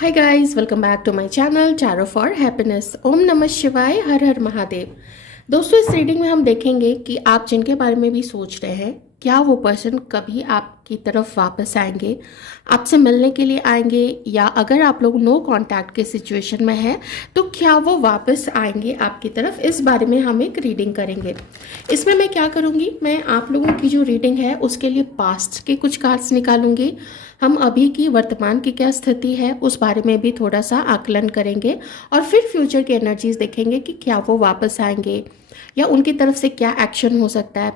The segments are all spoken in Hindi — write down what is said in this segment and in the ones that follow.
Hi guys, welcome back to my channel tarot for happiness. ओम नमः शिवाय, हर हर महादेव। दोस्तों, इस रीडिंग में हम देखेंगे कि आप जिनके बारे में भी सोच रहे हैं, क्या वो पर्सन कभी आपकी तरफ वापस आएंगे, आपसे मिलने के लिए आएंगे, या अगर आप लोग नो कांटेक्ट के सिचुएशन में हैं तो क्या वो वापस आएंगे आपकी तरफ। इस बारे में हम एक रीडिंग करेंगे। इसमें मैं क्या करूँगी, मैं आप लोगों की जो रीडिंग है उसके लिए पास्ट के कुछ कार्ड्स निकालूंगी। हम अभी की वर्तमान की क्या स्थिति है उस बारे में भी थोड़ा सा आकलन करेंगे, और फिर फ्यूचर की एनर्जीज देखेंगे कि क्या वो वापस आएंगे या उनकी तरफ से क्या एक्शन हो सकता है।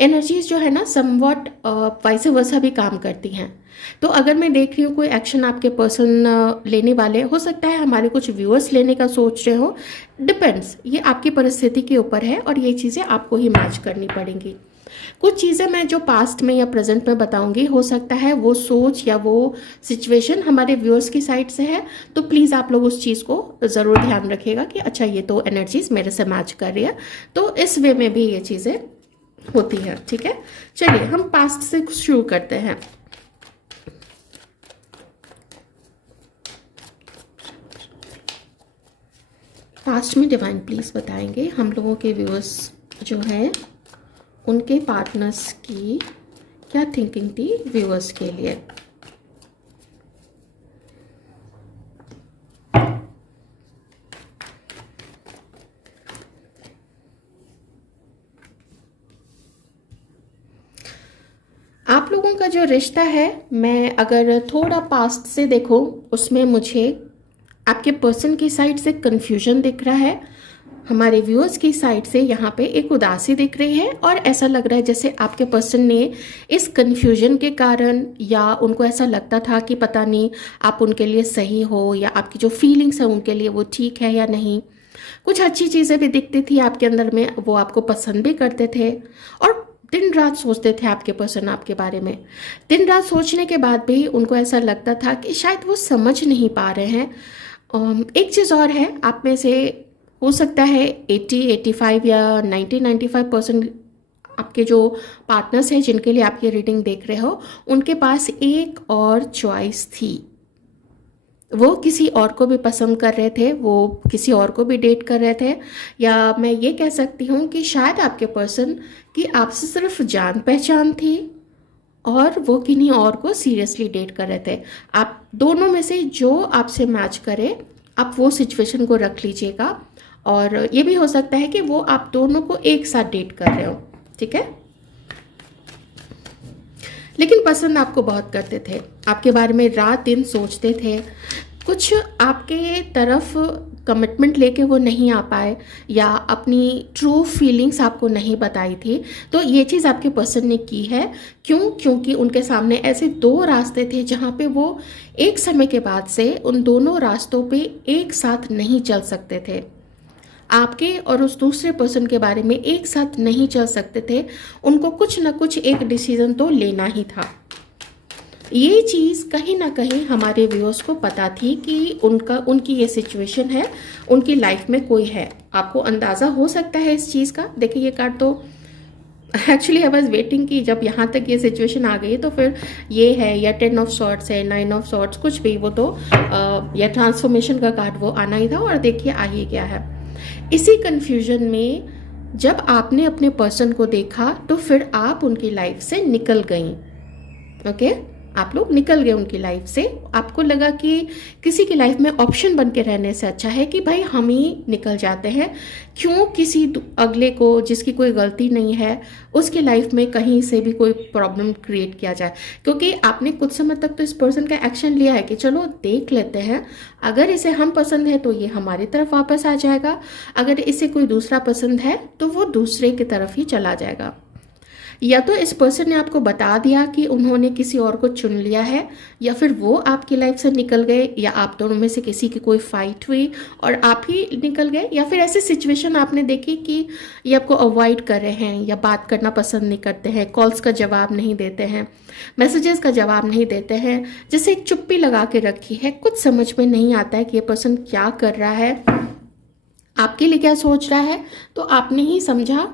एनर्जीज जो है ना, समवॉट वाइस वर्सा भी काम करती हैं। तो अगर मैं देख रही हूँ कोई एक्शन आपके पर्सन लेने वाले, हो सकता है हमारे कुछ व्यूअर्स लेने का सोच रहे हो, डिपेंड्स, ये आपकी परिस्थिति के ऊपर है और ये चीज़ें आपको ही मैच करनी पड़ेंगी। कुछ चीज़ें मैं जो पास्ट में या प्रेजेंट में बताऊंगी, हो सकता है वो सोच या वो सिचुएशन हमारे व्यूअर्स की साइड से है, तो प्लीज़ आप लोग उस चीज़ को ज़रूर ध्यान रखिएगा कि अच्छा ये तो एनर्जीज मेरे से मैच कर रही है, तो इस वे में भी ये चीज़ें होती हैं। ठीक है, चलिए हम पास्ट से शुरू करते हैं। पास्ट में डिवाइन प्लीज़ बताएंगे हम लोगों के व्यूअर्स जो हैं उनके पार्टनर्स की क्या थिंकिंग थी व्यूअर्स के लिए। आप लोगों का जो रिश्ता है, मैं अगर थोड़ा पास्ट से देखूं, उसमें मुझे आपके पर्सन की साइड से कंफ्यूजन दिख रहा है, हमारे व्यूअर्स की साइड से यहाँ पे एक उदासी दिख रही है, और ऐसा लग रहा है जैसे आपके पर्सन ने इस कंफ्यूजन के कारण, या उनको ऐसा लगता था कि पता नहीं आप उनके लिए सही हो या आपकी जो फीलिंग्स है उनके लिए वो ठीक है या नहीं। कुछ अच्छी चीज़ें भी दिखती थी आपके अंदर में, वो आपको पसंद भी करते थे और दिन रात सोचते थे आपके पर्सन आपके बारे में। दिन रात सोचने के बाद भी उनको ऐसा लगता था कि शायद वो समझ नहीं पा रहे हैं। एक चीज़ और है, आप में से हो सकता है 80-85 या 90-95% आपके जो पार्टनर्स हैं जिनके लिए आप ये रीडिंग देख रहे हो, उनके पास एक और चॉइस थी। वो किसी और को भी पसंद कर रहे थे, वो किसी और को भी डेट कर रहे थे, या मैं ये कह सकती हूँ कि शायद आपके पर्सन की आपसे सिर्फ जान पहचान थी और वो किन्हीं और को सीरियसली डेट कर रहे थे। आप दोनों में से जो आपसे मैच करे, आप वो सिचुएशन को रख लीजिएगा, और ये भी हो सकता है कि वो आप दोनों को एक साथ डेट कर रहे हो। ठीक है, लेकिन पसंद आपको बहुत करते थे, आपके बारे में रात दिन सोचते थे। कुछ आपके तरफ कमिटमेंट लेके वो नहीं आ पाए, या अपनी ट्रू फीलिंग्स आपको नहीं बताई थी, तो ये चीज़ आपके पर्सन ने की है। क्यों? क्योंकि उनके सामने ऐसे दो रास्ते थे जहाँ पे वो एक समय के बाद से उन दोनों रास्तों पे एक साथ नहीं चल सकते थे। आपके और उस दूसरे पर्सन के बारे में एक साथ नहीं चल सकते थे, उनको कुछ ना कुछ एक डिसीजन तो लेना ही था। ये चीज़ कहीं ना कहीं हमारे व्यूअर्स को पता थी कि उनकी ये सिचुएशन है, उनकी लाइफ में कोई है। आपको अंदाज़ा हो सकता है इस चीज़ का। देखिए, ये कार्ड तो एक्चुअली आई वाज वेटिंग कि जब यहाँ तक ये सिचुएशन आ गई तो फिर ये है, या 10 ऑफ सॉर्ट्स है, 9 ऑफ सॉर्ट्स, कुछ भी, वो तो या ट्रांसफॉर्मेशन का कार्ड वो आना ही था, और देखिए आ ही गया है। इसी कंफ्यूजन में जब आपने अपने पर्सन को देखा तो फिर आप उनकी लाइफ से निकल गई। ओके, आप लोग निकल गए उनकी लाइफ से। आपको लगा कि किसी की लाइफ में ऑप्शन बन के रहने से अच्छा है कि भाई हम ही निकल जाते हैं। क्यों किसी अगले को, जिसकी कोई गलती नहीं है, उसकी लाइफ में कहीं से भी कोई प्रॉब्लम क्रिएट किया जाए। क्योंकि आपने कुछ समय तक तो इस पर्सन का एक्शन लिया है कि चलो देख लेते हैं, अगर इसे हम पसंद है तो ये हमारी तरफ वापस आ जाएगा, अगर इसे कोई दूसरा पसंद है तो वो दूसरे की तरफ ही चला जाएगा। या तो इस पर्सन ने आपको बता दिया कि उन्होंने किसी और को चुन लिया है, या फिर वो आपकी लाइफ से निकल गए, या आप दोनों में से किसी की कोई फाइट हुई और आप ही निकल गए, या फिर ऐसी सिचुएशन आपने देखी कि ये आपको अवॉइड कर रहे हैं, या बात करना पसंद नहीं करते हैं, कॉल्स का जवाब नहीं देते हैं, मैसेजेस का जवाब नहीं देते हैं, जैसे एक चुप्पी लगा के रखी है। कुछ समझ में नहीं आता है कि ये पर्सन क्या कर रहा है, आपके लिए क्या सोच रहा है। तो आपने ही समझा,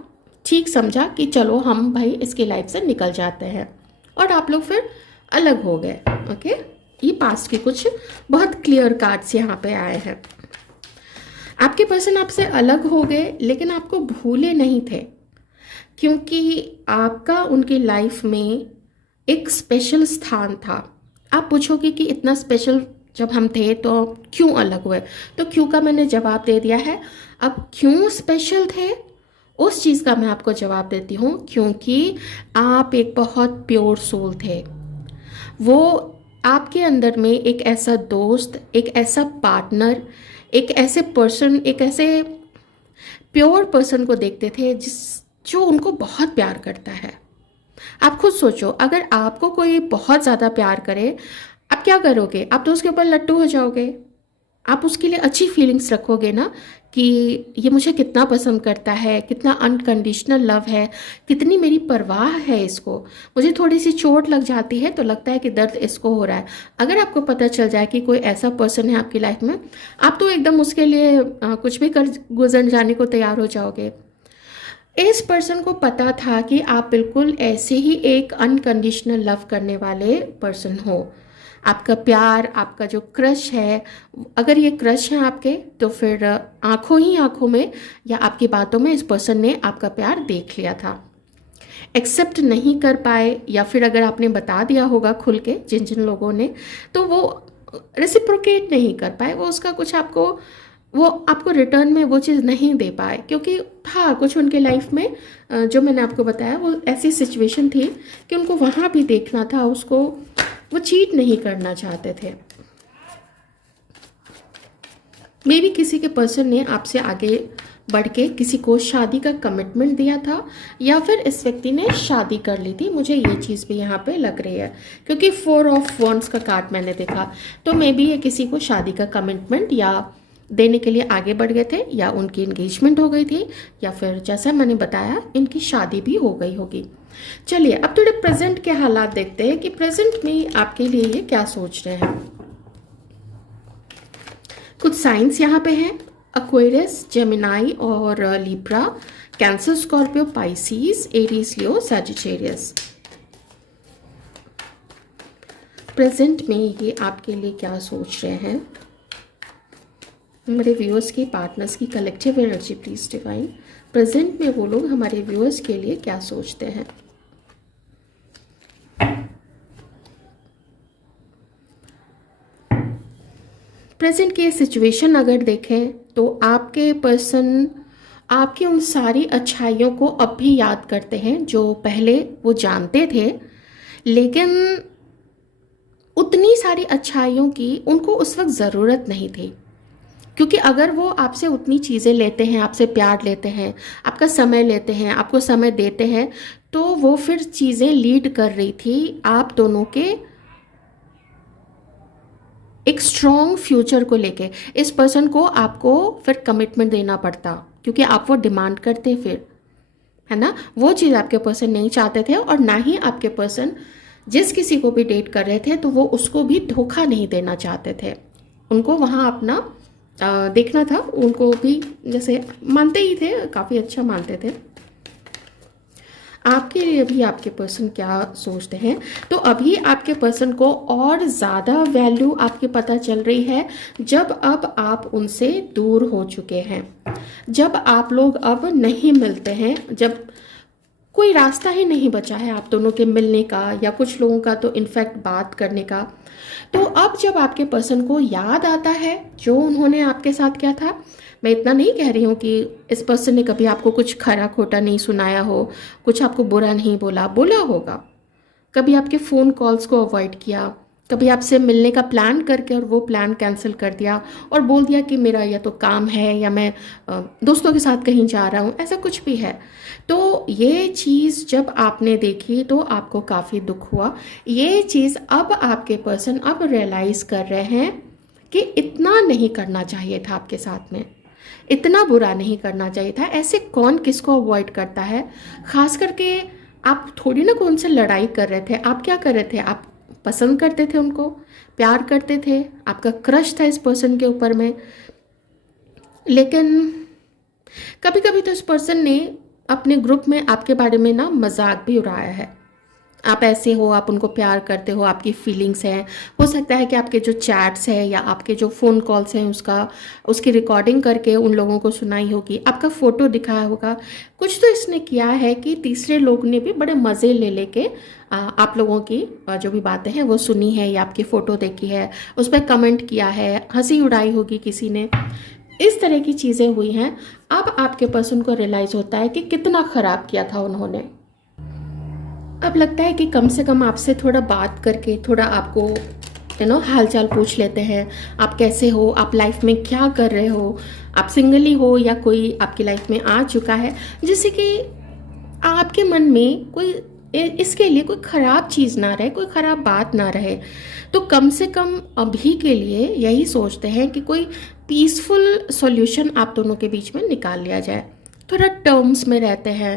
ठीक समझा कि चलो हम भाई इसकी लाइफ से निकल जाते हैं, और आप लोग फिर अलग हो गए। ओके, ये पास्ट के कुछ बहुत क्लियर कार्ड्स यहाँ पे आए हैं। आपके पर्सन आपसे अलग हो गए लेकिन आपको भूले नहीं थे, क्योंकि आपका उनकी लाइफ में एक स्पेशल स्थान था। आप पूछोगे कि इतना स्पेशल जब हम थे तो क्यों अलग हुए, तो क्यों का मैंने जवाब दे दिया है। अब क्यों स्पेशल थे उस चीज़ का मैं आपको जवाब देती हूँ, क्योंकि आप एक बहुत प्योर सोल थे। वो आपके अंदर में एक ऐसा दोस्त, एक ऐसा पार्टनर, एक ऐसे पर्सन, एक ऐसे प्योर पर्सन को देखते थे जो उनको बहुत प्यार करता है। आप खुद सोचो, अगर आपको कोई बहुत ज़्यादा प्यार करे, आप क्या करोगे? आप तो उसके ऊपर लट्टू हो जाओगे। आप उसके लिए अच्छी फीलिंग्स रखोगे ना, कि ये मुझे कितना पसंद करता है, कितना अनकंडीशनल लव है, कितनी मेरी परवाह है इसको। मुझे थोड़ी सी चोट लग जाती है तो लगता है कि दर्द इसको हो रहा है। अगर आपको पता चल जाए कि कोई ऐसा पर्सन है आपकी लाइफ में, आप तो एकदम उसके लिए कुछ भी कर गुजर जाने को तैयार हो जाओगे। इस पर्सन को पता था कि आप बिल्कुल ऐसे ही एक अनकंडीशनल लव करने वाले पर्सन हो। आपका प्यार, आपका जो क्रश है, अगर ये क्रश है आपके, तो फिर आंखों ही आंखों में या आपकी बातों में इस पर्सन ने आपका प्यार देख लिया था। एक्सेप्ट नहीं कर पाए, या फिर अगर आपने बता दिया होगा खुल के जिन जिन लोगों ने, तो वो रेसिप्रोकेट नहीं कर पाए, वो आपको रिटर्न में वो चीज़ नहीं दे पाए, क्योंकि था कुछ उनके लाइफ में जो मैंने आपको बताया, वो ऐसी सिचुएशन थी कि उनको वहाँ भी देखना था उसको, वो चीट नहीं करना चाहते थे। मे बी किसी के पर्सन ने आपसे आगे बढ़ के किसी को शादी का कमिटमेंट दिया था, या फिर इस व्यक्ति ने शादी कर ली थी। मुझे ये चीज़ भी यहाँ पे लग रही है, क्योंकि 4 ऑफ वॉन्ड्स का कार्ड मैंने देखा, तो मे बी ये किसी को शादी का कमिटमेंट या देने के लिए आगे बढ़ गए थे, या उनकी एंगेजमेंट हो गई थी, या फिर जैसा मैंने बताया इनकी शादी भी हो गई होगी। चलिए अब थोड़े प्रेजेंट के हालात देखते हैं कि प्रेजेंट में आपके लिए ये क्या सोच रहे हैं। कुछ साइंस यहाँ पे हैं, एक्वेरियस, जेमिनाई और Libra, Cancer, Scorpio, Pisces, Aries, Leo, Sagittarius. Present में ये आपके लिए क्या सोच रहे हैं। हमारे व्यूअर्स की, पार्टनर्स की collective energy please divine, present में वो लोग हमारे व्यूअर्स के लिए क्या सोचते हैं। प्रेजेंट की सिचुएशन अगर देखें तो आपके पर्सन आपकी उन सारी अच्छाइयों को अब भी याद करते हैं जो पहले वो जानते थे, लेकिन उतनी सारी अच्छाइयों की उनको उस वक्त ज़रूरत नहीं थी, क्योंकि अगर वो आपसे उतनी चीज़ें लेते हैं, आपसे प्यार लेते हैं, आपका समय लेते हैं, आपको समय देते हैं, तो वो फिर चीज़ें लीड कर रही थी आप दोनों के एक स्ट्रॉन्ग फ्यूचर को लेके। इस पर्सन को आपको फिर कमिटमेंट देना पड़ता, क्योंकि आप वो डिमांड करते फिर, है ना। वो चीज़ आपके पर्सन नहीं चाहते थे, और ना ही आपके पर्सन जिस किसी को भी डेट कर रहे थे तो वो उसको भी धोखा नहीं देना चाहते थे। उनको वहाँ अपना देखना था, उनको भी जैसे मानते ही थे, काफ़ी अच्छा मानते थे। आपके लिए भी आपके पर्सन क्या सोचते हैं, तो अभी आपके पर्सन को और ज़्यादा वैल्यू आपकी पता चल रही है जब अब आप उनसे दूर हो चुके हैं, जब आप लोग अब नहीं मिलते हैं, जब कोई रास्ता ही नहीं बचा है आप दोनों के मिलने का, या कुछ लोगों का तो इनफैक्ट बात करने का। तो अब जब आपके पर्सन को याद आता है जो उन्होंने आपके साथ किया था, मैं इतना नहीं कह रही हूँ कि इस पर्सन ने कभी आपको कुछ खरा खोटा नहीं सुनाया हो, कुछ आपको बुरा नहीं बोला, बोला होगा, कभी आपके फ़ोन कॉल्स को अवॉइड किया, कभी आपसे मिलने का प्लान करके और वो प्लान कैंसिल कर दिया और बोल दिया कि मेरा या तो काम है या मैं दोस्तों के साथ कहीं जा रहा हूँ, ऐसा कुछ भी है। तो ये चीज़ जब आपने देखी तो आपको काफ़ी दुख हुआ। ये चीज़ अब आपके पर्सन अब रियलाइज़ कर रहे हैं कि इतना नहीं करना चाहिए था आपके साथ में, इतना बुरा नहीं करना चाहिए था। ऐसे कौन किसको अवॉइड करता है, ख़ास करके आप थोड़ी ना कौन से लड़ाई कर रहे थे, आप क्या कर रहे थे, आप पसंद करते थे उनको, प्यार करते थे, आपका क्रश था इस पर्सन के ऊपर में। लेकिन कभी कभी तो इस पर्सन ने अपने ग्रुप में आपके बारे में ना मजाक भी उड़ाया है, आप ऐसे हो, आप उनको प्यार करते हो, आपकी फीलिंग्स हैं। हो सकता है कि आपके जो चैट्स हैं या आपके जो फ़ोन कॉल्स हैं उसकी रिकॉर्डिंग करके उन लोगों को सुनाई होगी, आपका फ़ोटो दिखाया होगा। कुछ तो इसने किया है कि तीसरे लोग ने भी बड़े मज़े ले लेके आप लोगों की जो भी बातें हैं वो सुनी है या आपकी फ़ोटो देखी है, उस पर कमेंट किया है, हंसी उड़ाई होगी किसी ने। इस तरह की चीज़ें हुई हैं। अब आपके पर्सन को रियलाइज़ होता है कि कितना ख़राब किया था उन्होंने। अब लगता है कि कम से कम आपसे थोड़ा बात करके थोड़ा आपको हाल चाल पूछ लेते हैं। आप कैसे हो, आप लाइफ में क्या कर रहे हो, आप सिंगल ही हो या कोई आपकी लाइफ में आ चुका है, जिससे कि आपके मन में कोई इसके लिए कोई ख़राब चीज़ ना रहे, कोई ख़राब बात ना रहे। तो कम से कम अभी के लिए यही सोचते हैं कि कोई पीसफुल सॉल्यूशन आप दोनों के बीच में निकाल लिया जाए। थोड़ा टर्म्स में रहते हैं।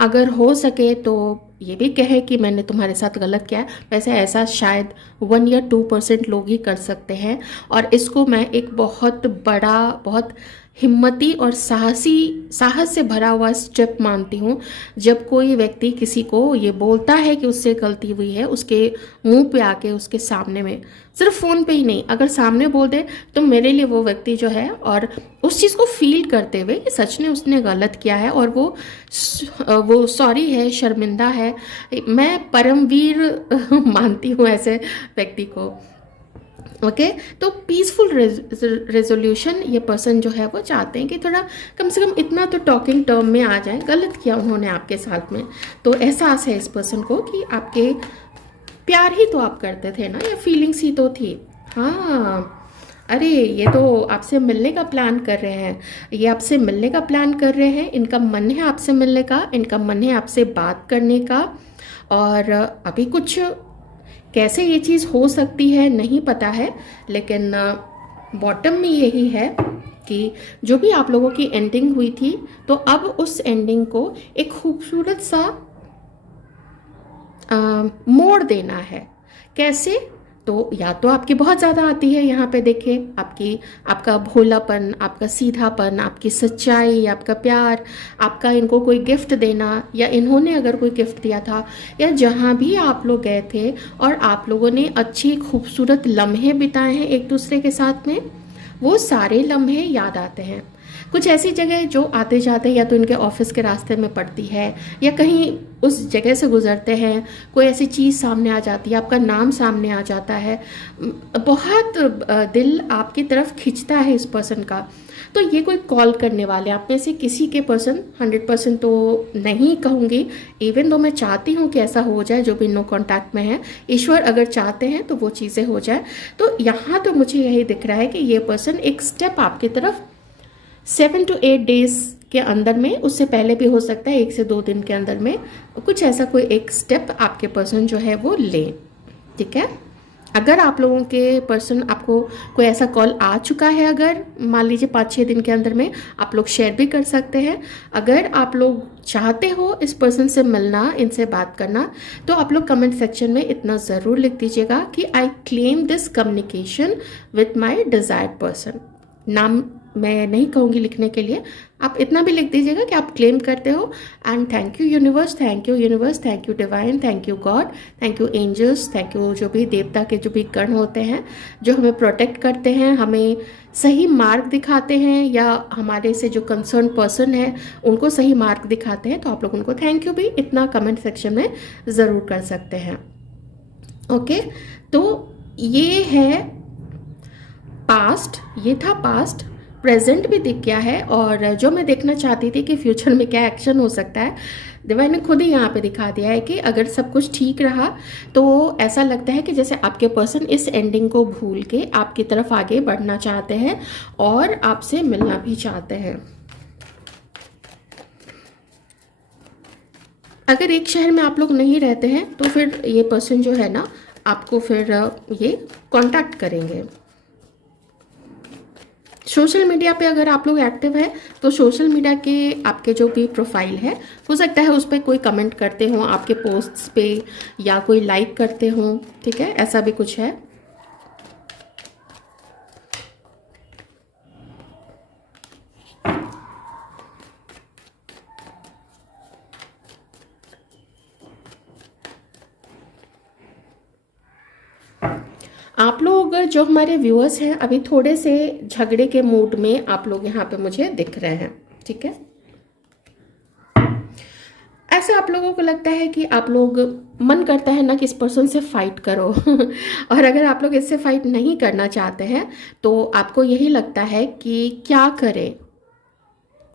अगर हो सके तो ये भी कहे कि मैंने तुम्हारे साथ गलत किया है। वैसे ऐसा शायद 1 या 2% लोग ही कर सकते हैं, और इसको मैं एक बहुत बड़ा, बहुत हिम्मती और साहस से भरा हुआ स्टेप मानती हूँ। जब कोई व्यक्ति किसी को ये बोलता है कि उससे गलती हुई है, उसके मुंह पे आके, उसके सामने में, सिर्फ फ़ोन पे ही नहीं, अगर सामने बोल दे तो मेरे लिए वो व्यक्ति जो है, और उस चीज़ को फील करते हुए कि सच में उसने गलत किया है और वो सॉरी है, शर्मिंदा है, मैं परमवीर मानती हूँ ऐसे व्यक्ति को। ओके, तो पीसफुल रेजोल्यूशन ये पर्सन जो है वो चाहते हैं कि थोड़ा कम से कम इतना तो टॉकिंग टर्म में आ जाए। गलत किया उन्होंने आपके साथ में, तो एहसास है इस पर्सन को कि आपके प्यार ही तो आप करते थे ना, या फीलिंग्स ही तो थी। हाँ, अरे ये तो आपसे मिलने का प्लान कर रहे हैं, ये आपसे मिलने का प्लान कर रहे हैं, इनका मन है आपसे मिलने का, इनका मन है आपसे बात करने का। और अभी कुछ कैसे ये चीज़ हो सकती है नहीं पता है, लेकिन बॉटम में यही है कि जो भी आप लोगों की एंडिंग हुई थी, तो अब उस एंडिंग को एक खूबसूरत सा मोड़ देना है। कैसे? तो या तो आपकी बहुत ज़्यादा आती है, यहाँ पे देखिए, आपका भोलापन, आपका सीधापन, आपकी सच्चाई, आपका प्यार, आपका इनको कोई गिफ्ट देना, या इन्होंने अगर कोई गिफ्ट दिया था, या जहाँ भी आप लोग गए थे और आप लोगों ने अच्छी खूबसूरत लम्हे बिताए हैं एक दूसरे के साथ में, वो सारे लम्हे याद आते हैं। कुछ ऐसी जगह जो आते जाते या तो इनके ऑफिस के रास्ते में पड़ती है, या कहीं उस जगह से गुजरते हैं, कोई ऐसी चीज़ सामने आ जाती है, आपका नाम सामने आ जाता है, बहुत दिल आपकी तरफ खिंचता है इस पर्सन का। तो ये कोई कॉल करने वाले आप में से किसी के पर्सन, 100% तो नहीं कहूँगी, इवन दो मैं चाहती हूँ कि ऐसा हो जाए, जो भी नो कांटेक्ट में है, ईश्वर अगर चाहते हैं तो वो चीज़ें हो जाए। तो यहाँ तो मुझे यही दिख रहा है कि ये पर्सन एक स्टेप आपकी तरफ 7 to 8 डेज के अंदर में, उससे पहले भी हो सकता है 1 से 2 दिन के अंदर में, कुछ ऐसा कोई एक स्टेप आपके पर्सन जो है वो ले। ठीक है, अगर आप लोगों के पर्सन, आपको कोई ऐसा कॉल आ चुका है, अगर मान लीजिए 5-6 दिन के अंदर में, आप लोग शेयर भी कर सकते हैं। अगर आप लोग चाहते हो इस पर्सन से मिलना, इनसे बात करना, तो आप लोग कमेंट सेक्शन में इतना ज़रूर लिख दीजिएगा कि I claim this communication with my desired person. नाम मैं नहीं कहूँगी लिखने के लिए, आप इतना भी लिख दीजिएगा कि आप क्लेम करते हो। And thank you universe, thank you universe, thank you divine, thank you God, thank you angels, thank you जो भी देवता के जो भी गण होते हैं, जो हमें प्रोटेक्ट करते हैं, हमें सही मार्ग दिखाते हैं, या हमारे से जो कंसर्न पर्सन है उनको सही मार्ग दिखाते हैं। तो आप लोग उनको थैंक यू भी इतना कमेंट सेक्शन में ज़रूर कर सकते हैं। ओके, तो ये है पास्ट, ये था पास्ट। प्रेजेंट भी दिख गया है, और जो मैं देखना चाहती थी कि फ्यूचर में क्या एक्शन हो सकता है, डिवाइन ने खुद ही यहाँ पे दिखा दिया है कि अगर सब कुछ ठीक रहा तो ऐसा लगता है कि जैसे आपके पर्सन इस एंडिंग को भूल के आपकी तरफ आगे बढ़ना चाहते हैं और आपसे मिलना भी चाहते हैं। अगर एक शहर में आप लोग नहीं रहते हैं तो फिर ये पर्सन जो है ना, आपको फिर ये कांटेक्ट करेंगे। सोशल मीडिया पे अगर आप लोग एक्टिव है तो सोशल मीडिया के आपके जो भी प्रोफाइल है, हो सकता है उस पर कोई कमेंट करते हों आपके पोस्ट्स पे, या कोई लाइक करते हों। ठीक है, ऐसा भी कुछ है। लोग जो हमारे व्यूअर्स हैं अभी थोड़े से झगड़े के मूड में आप लोग यहाँ पे मुझे दिख रहे हैं, ठीक है। ऐसे आप लोगों को लगता है कि आप लोग, मन करता है ना कि इस पर्सन से फाइट करो और अगर आप लोग इससे फाइट नहीं करना चाहते हैं तो आपको यही लगता है कि क्या करें,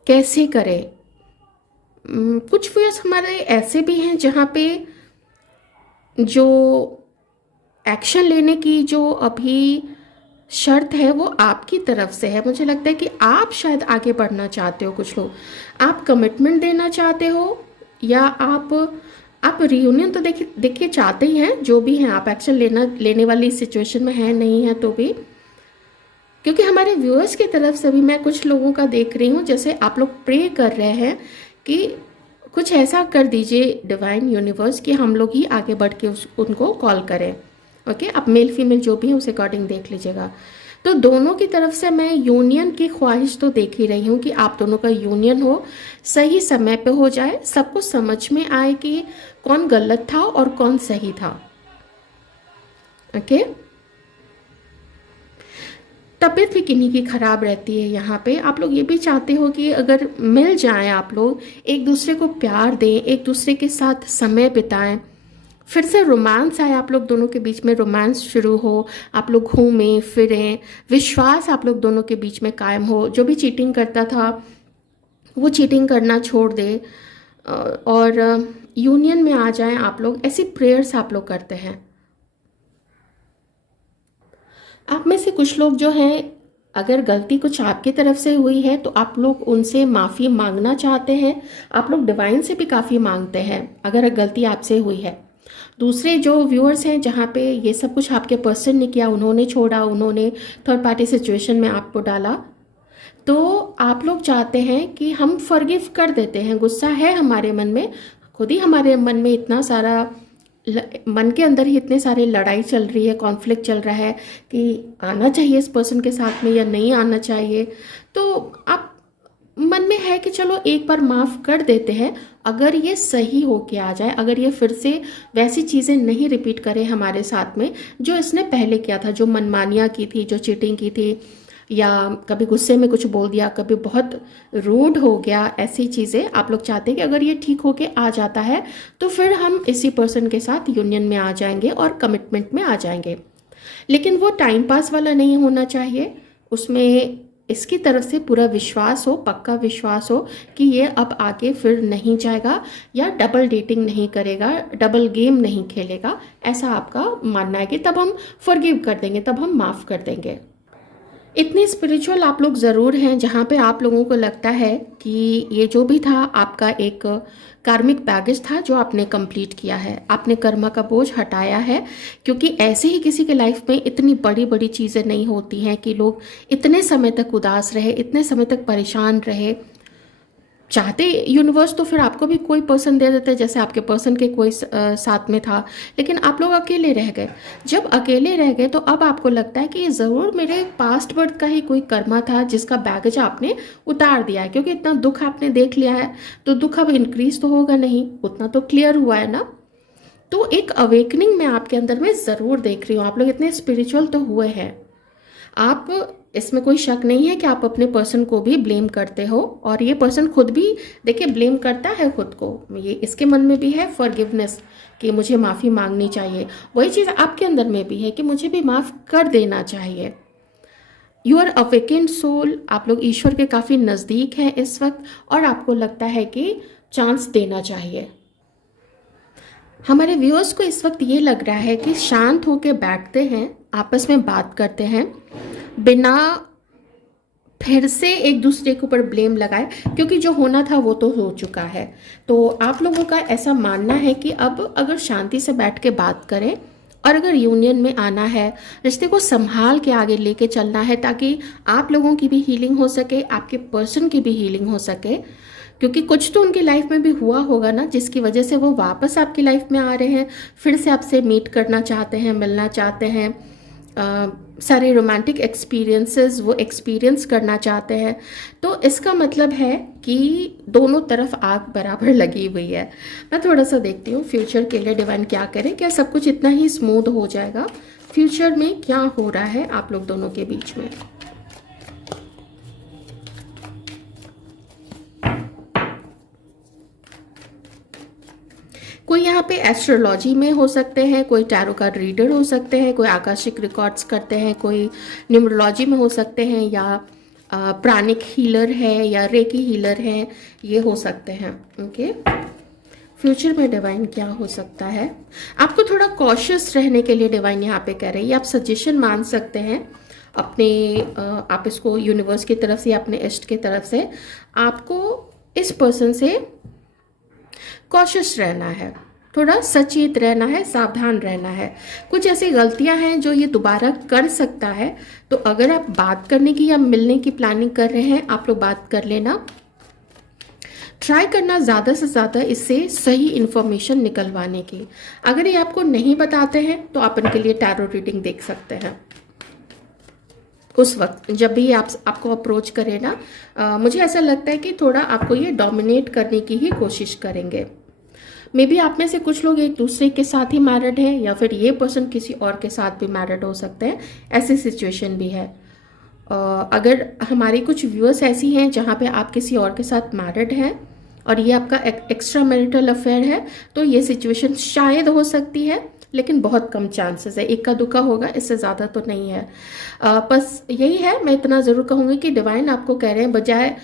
कैसे करें। कुछ व्यूअर्स हमारे ऐसे भी हैं जहाँ पे जो एक्शन लेने की जो अभी शर्त है वो आपकी तरफ से है। मुझे लगता है कि आप शायद आगे बढ़ना चाहते हो, कुछ लोग आप कमिटमेंट देना चाहते हो, या आप रियूनियन तो देखिए चाहते ही हैं, जो भी हैं आप एक्शन लेने वाली सिचुएशन में है नहीं है तो भी, क्योंकि हमारे व्यूअर्स की तरफ से भी मैं कुछ लोगों का देख रही हूँ जैसे आप लोग प्रे कर रहे हैं कि कुछ ऐसा कर दीजिए डिवाइन यूनिवर्स कि हम लोग ही आगे बढ़ के उनको कॉल करें। ओके, आप मेल फीमेल जो भी है उस अकॉर्डिंग देख लीजिएगा। तो दोनों की तरफ से मैं यूनियन की ख्वाहिश तो देख ही रही हूँ कि आप दोनों का यूनियन हो, सही समय पे हो जाए, सबको समझ में आए कि कौन गलत था और कौन सही था। ओके, तबीयत भी किन्हीं की खराब रहती है यहाँ पे। आप लोग ये भी चाहते हो कि अगर मिल जाएं आप लोग, एक दूसरे को प्यार दें, एक दूसरे के साथ समय बिताएं, फिर से रोमांस आए आप लोग दोनों के बीच में, रोमांस शुरू हो, आप लोग घूमें फिरें, विश्वास आप लोग दोनों के बीच में कायम हो, जो भी चीटिंग करता था वो चीटिंग करना छोड़ दे और यूनियन में आ जाएं आप लोग। ऐसी प्रेयर्स आप लोग करते हैं। आप में से कुछ लोग जो हैं, अगर गलती कुछ आपकी तरफ से हुई है तो आप लोग उनसे माफ़ी मांगना चाहते हैं। आप लोग डिवाइन से भी काफ़ी मांगते हैं अगर गलती आपसे हुई है। दूसरे जो व्यूअर्स हैं जहाँ पे ये सब कुछ आपके पर्सन ने किया, उन्होंने छोड़ा, उन्होंने थर्ड पार्टी सिचुएशन में आपको डाला, तो आप लोग चाहते हैं कि हम फॉरगिव कर देते हैं। गुस्सा है हमारे मन में, खुद ही हमारे मन में इतना सारा, मन के अंदर ही इतने सारे लड़ाई चल रही है, कॉन्फ्लिक्ट चल रहा है कि आना चाहिए इस पर्सन के साथ में या नहीं आना चाहिए। तो आप मन में है कि चलो एक बार माफ़ कर देते हैं, अगर ये सही हो के आ जाए, अगर ये फिर से वैसी चीज़ें नहीं रिपीट करे हमारे साथ में जो इसने पहले किया था, जो मनमानियाँ की थी, जो चीटिंग की थी, या कभी गुस्से में कुछ बोल दिया, कभी बहुत रूड हो गया, ऐसी चीज़ें आप लोग चाहते हैं कि अगर ये ठीक होके आ जाता है तो फिर हम इसी पर्सन के साथ यूनियन में आ जाएंगे और कमिटमेंट में आ जाएंगे। लेकिन वो टाइम पास वाला नहीं होना चाहिए, उसमें इसकी तरफ से पूरा विश्वास हो, पक्का विश्वास हो कि ये अब आगे फिर नहीं जाएगा या डबल डेटिंग नहीं करेगा, डबल गेम नहीं खेलेगा, ऐसा आपका मानना है कि तब हम फॉरगिव कर देंगे, तब हम माफ़ कर देंगे। इतने स्पिरिचुअल आप लोग ज़रूर हैं जहाँ पे आप लोगों को लगता है कि ये जो भी था आपका एक कार्मिक बैगेज था जो आपने कंप्लीट किया है, आपने कर्मा का बोझ हटाया है। क्योंकि ऐसे ही किसी के लाइफ में इतनी बड़ी बड़ी चीज़ें नहीं होती हैं कि लोग इतने समय तक उदास रहे, इतने समय तक परेशान रहे। चाहते यूनिवर्स तो फिर आपको भी कोई पर्सन दे देते जैसे आपके पर्सन के कोई साथ में था, लेकिन आप लोग अकेले रह गए। जब अकेले रह गए तो अब आपको लगता है कि ये ज़रूर मेरे पास्ट बर्थ का ही कोई कर्मा था जिसका बैगेज आपने उतार दिया है। क्योंकि इतना दुख आपने देख लिया है तो दुख अब इंक्रीज तो होगा नहीं, उतना तो क्लियर हुआ है ना। तो एक अवेकनिंग मैं आपके अंदर में ज़रूर देख रही हूँ। आप लोग इतने स्पिरिचुअल तो हुए हैं, आप, इसमें कोई शक नहीं है कि आप अपने पर्सन को भी ब्लेम करते हो और ये पर्सन खुद भी देखिए ब्लेम करता है खुद को। ये इसके मन में भी है फॉरगिवनेस कि मुझे माफ़ी मांगनी चाहिए, वही चीज़ आपके अंदर में भी है कि मुझे भी माफ़ कर देना चाहिए। यू आर अवेकेंड सोल, आप लोग ईश्वर के काफ़ी नज़दीक हैं इस वक्त और आपको लगता है कि चांस देना चाहिए। हमारे व्यूअर्स को इस वक्त ये लग रहा है कि शांत होकर बैठते हैं, आपस में बात करते हैं, बिना फिर से एक दूसरे के ऊपर ब्लेम लगाए, क्योंकि जो होना था वो तो हो चुका है। तो आप लोगों का ऐसा मानना है कि अब अगर शांति से बैठ के बात करें और अगर यूनियन में आना है, रिश्ते को संभाल के आगे लेके चलना है ताकि आप लोगों की भी हीलिंग हो सके, आपके पर्सन की भी हीलिंग हो सके। क्योंकि कुछ तो उनकी लाइफ में भी हुआ होगा ना जिसकी वजह से वो वापस आपकी लाइफ में आ रहे हैं, फिर से आपसे मीट करना चाहते हैं, मिलना चाहते हैं, सारे रोमांटिक एक्सपीरियंसेस वो एक्सपीरियंस करना चाहते हैं। तो इसका मतलब है कि दोनों तरफ आग बराबर लगी हुई है। मैं थोड़ा सा देखती हूँ फ्यूचर के लिए डिवाइन क्या करें, क्या सब कुछ इतना ही स्मूथ हो जाएगा। फ्यूचर में क्या हो रहा है आप लोग दोनों के बीच में। कोई यहाँ पे एस्ट्रोलॉजी में हो सकते हैं, कोई टैरो कार्ड रीडर हो सकते हैं, कोई आकाशिक रिकॉर्ड्स करते हैं, कोई न्यूमरोलॉजी में हो सकते हैं, या प्राणिक हीलर है या रेकी हीलर है, ये हो सकते हैं। ओके, फ्यूचर में डिवाइन क्या हो सकता है। आपको थोड़ा कॉशियस रहने के लिए डिवाइन यहाँ पे कह रही है। आप सजेशन मान सकते हैं अपने, आप इसको यूनिवर्स की तरफ से या अपने इष्ट की तरफ से। आपको इस पर्सन से कॉशियस रहना है, थोड़ा सचेत रहना है, सावधान रहना है। कुछ ऐसी गलतियां हैं जो ये दोबारा कर सकता है, तो अगर आप बात करने की या मिलने की प्लानिंग कर रहे हैं, आप लोग बात कर लेना। ट्राई करना ज़्यादा से ज़्यादा इससे सही इन्फॉर्मेशन निकलवाने की। अगर ये आपको नहीं बताते हैं तो आप इनके लिए टैरो रीडिंग देख सकते हैं। उस वक्त जब भी आपको अप्रोच करें ना, मुझे ऐसा लगता है कि थोड़ा आपको ये डोमिनेट करने की ही कोशिश करेंगे। मे बी आप में से कुछ लोग एक दूसरे के साथ ही मैरिड है, या फिर ये पर्सन किसी और के साथ भी मैरिड हो सकते हैं, ऐसी सिचुएशन भी है। अगर हमारी कुछ व्यूअर्स ऐसी हैं जहाँ पे आप किसी और के साथ मैरिड हैं और ये आपका एक्स्ट्रा मैरिटल अफेयर है, तो ये सिचुएशन शायद हो सकती है, लेकिन बहुत कम चांसेस है। इक्का दुक्का होगा, इससे ज़्यादा तो नहीं है। बस यही है, मैं इतना ज़रूर कहूँगी कि डिवाइन आपको कह रहे हैं, बजाय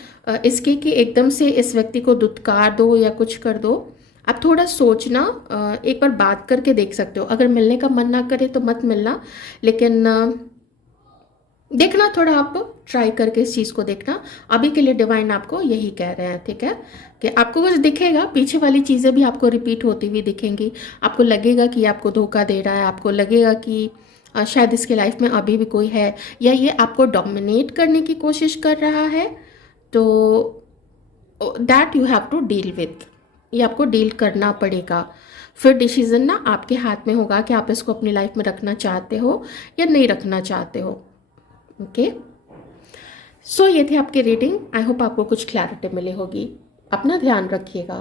इसके कि एकदम से इस व्यक्ति को दुत्कार दो या कुछ कर दो, आप थोड़ा सोचना, एक बार बात करके देख सकते हो। अगर मिलने का मन ना करे तो मत मिलना, लेकिन देखना, थोड़ा आप ट्राई करके इस चीज़ को देखना। अभी के लिए डिवाइन आपको यही कह रहे हैं, ठीक है, कि आपको कुछ दिखेगा, पीछे वाली चीज़ें भी आपको रिपीट होती हुई दिखेंगी। आपको लगेगा कि आपको धोखा दे रहा है, आपको लगेगा कि शायद इसके लाइफ में अभी भी कोई है, या ये आपको डोमिनेट करने की कोशिश कर रहा है। तो that you have to deal with, ये आपको डील करना पड़ेगा। फिर डिसीजन ना आपके हाथ में होगा कि आप इसको अपनी लाइफ में रखना चाहते हो या नहीं रखना चाहते हो। ओके, सो ये थी आपकी रीडिंग। आई होप आपको कुछ क्लैरिटी मिली होगी। अपना ध्यान रखिएगा।